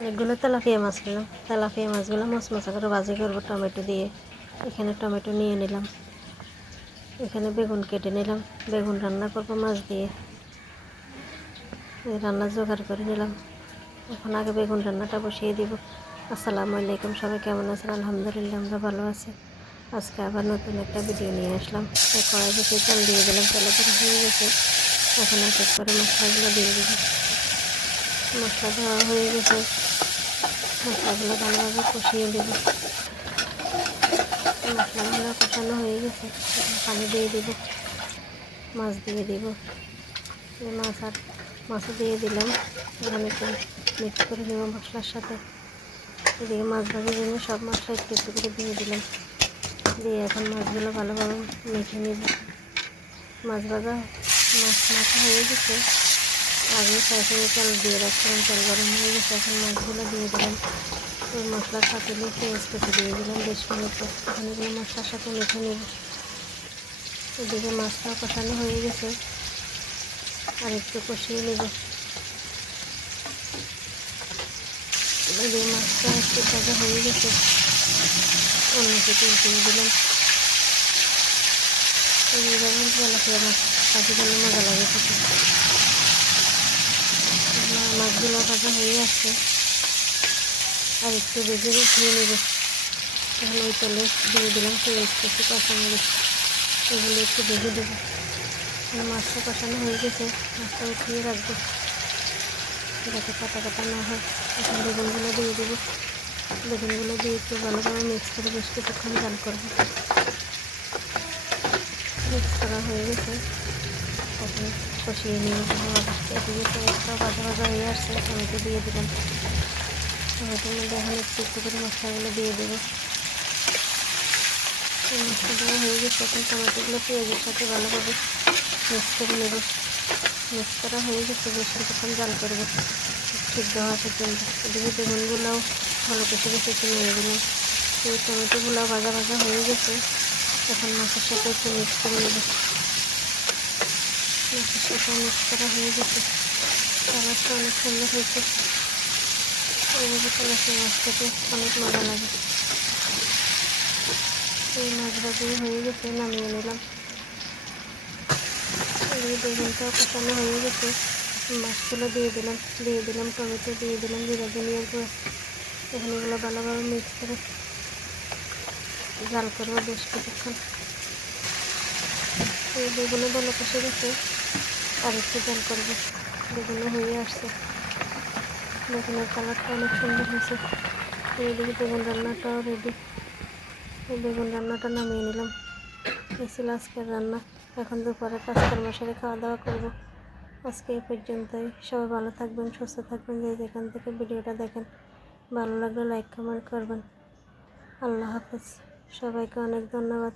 অনেকগুলো তেলাপিয়া মাছ নিলাম। তেলাপিয়া মাছগুলো মচমচা করে ভাজি করবো টমেটো দিয়ে। এখানে টমেটো নিয়ে নিলাম, এখানে বেগুন কেটে নিলাম, বেগুন রান্না করবো মাছ দিয়ে। এই রান্না জোগাড় করে নিলাম। এখন আগে বেগুন রান্নাটা বসিয়ে দিব। আসসালামু আলাইকুম, সবাই কেমন আছেন? আলহামদুলিল্লাহ আমরা ভালো আছি। আজকে আবার নতুন একটা ভিডিও নিয়ে আসলাম। কড়াই বসে তেল দিয়ে দিলাম, তেলে করে হয়ে গেছে। এখন এক এক করে মশলাগুলো দিয়ে দিব। মশলা দেওয়া হয়ে গেছে, মশলাগুলো ভালোভাবে কষিয়ে দেব। মশলাগুলো কষানো হয়ে গেছে, এখন পানি দিয়ে দিব, মাছ দিয়ে দিব। এই মাছও দিয়ে দিলাম। এখন একটু মিক্স করে নেব মশলার সাথে। এদিকে মাছ ভাজার জন্য সব মশলা একটু একটু করে দিয়ে দিলাম। দিয়ে এখন মাছগুলো ভালোভাবে মেখে নেব। মাছ মাখা হয়ে গেছে। আগে সাইডে তেল দিয়ে রাখছিলাম, তেল গরম হয়ে গেছে। এখন মাছগুলো দিয়ে দিলাম। ওই মশলার সাথে পেঁয়াজ কেটে দিয়ে দিলাম 10 মিনিট পর। এখন এগুলো মশলার সাথে মেখে নেব। এদিকে মাছটা কষানো হয়ে গেছে, আর একটু কষিয়ে নেব। এদিকে মাছটা একটু ভাজা হয়ে গেছে, অন্য কিছু দিয়ে দিলাম। এইভাবে তেলাপিয়া মাছ ভাজি করলে মজা লাগে খেতে। মাছগুলো ভাজা হয়ে আসছে, আর একটু ভেজে ধুয়ে নেব। এখন ওই তেলে দিয়ে দিলাম পেঁয়াজ কুচি, কাঁচামরিচ, এগুলো একটু ভেজে দেবো। মাছটা কষানো হয়ে গেছে, মাছটা উঠিয়ে রাখবো যাতে কাটা কাটা না হয়। এখন বেগুনগুলো দিয়ে দেবো। বেগুনগুলো দিয়ে একটু ভালোভাবে মিক্স করে বেশ কিছুক্ষণ জাল করবো। মিক্স করা হয়ে গেছে, এখন কষিয়ে নিয়ে এদিকে পেঁয়াজটা ভাজা ভাজা হয়ে আসছে। টমেটো দিয়ে দিলাম। টমেটোর মধ্যে এখন একটু একটু করে মশলাগুলো দিয়ে দেবো। মশলা দেওয়া হয়ে গেছে, এখন টমেটোগুলো পেঁয়াজের সাথে ভালোভাবে মিক্স করে নেব। মিক্স করা হয়ে গেছে, বেশ কিছুক্ষণ জাল করবো সিদ্ধ হওয়া পর্যন্ত। এদিকে বেগুনগুলোও ভালো কষে কষে নিয়ে দিলাম। এই টমেটোগুলো ভাজা ভাজা হয়ে গেছে, এখন মাছের সাথে একটু মিক্স করে নেব। মাছের সাথে মিক্স করা হয়ে গেছে, কালারটা অনেক সুন্দর হয়েছে। এইভাবে তেলাপিয়া মাছ খেতে অনেক মজা লাগে। এই মাছ ভাজি হয়ে গেছে, নামিয়ে নিলাম। এই বেগুনটাও কষানো হয়ে গেছে, মাছগুলো দিয়ে দিলাম টমেটো দিয়ে দিলাম, জিরা ধনিয়ার গুঁড়ো। এখন এগুলো ভালোভাবে মিক্স করে জাল করবো বেশ কিছুক্ষণ। এই বেগুনে ভালো কষে গেছে, আর একটু জাল করবো। বেগুনে হয়ে আসছে, বেগুনের কালারটা অনেক সুন্দর হয়েছে। এইদিকে বেগুন রান্নাটাও রেডি। এই বেগুন রান্নাটা নামিয়ে নিলাম। এই ছিল আজকের রান্না। এখন দুপুরে কাজকর্ম সেরে খাওয়া দাওয়া করবো। আজকে এই পর্যন্তই। সবাই ভালো থাকবেন, সুস্থ থাকবেন। যেখান থেকে ভিডিওটা দেখেন, ভালো লাগলে লাইক কমেন্ট করবেন। আল্লাহ হাফেজ, সবাইকে অনেক ধন্যবাদ।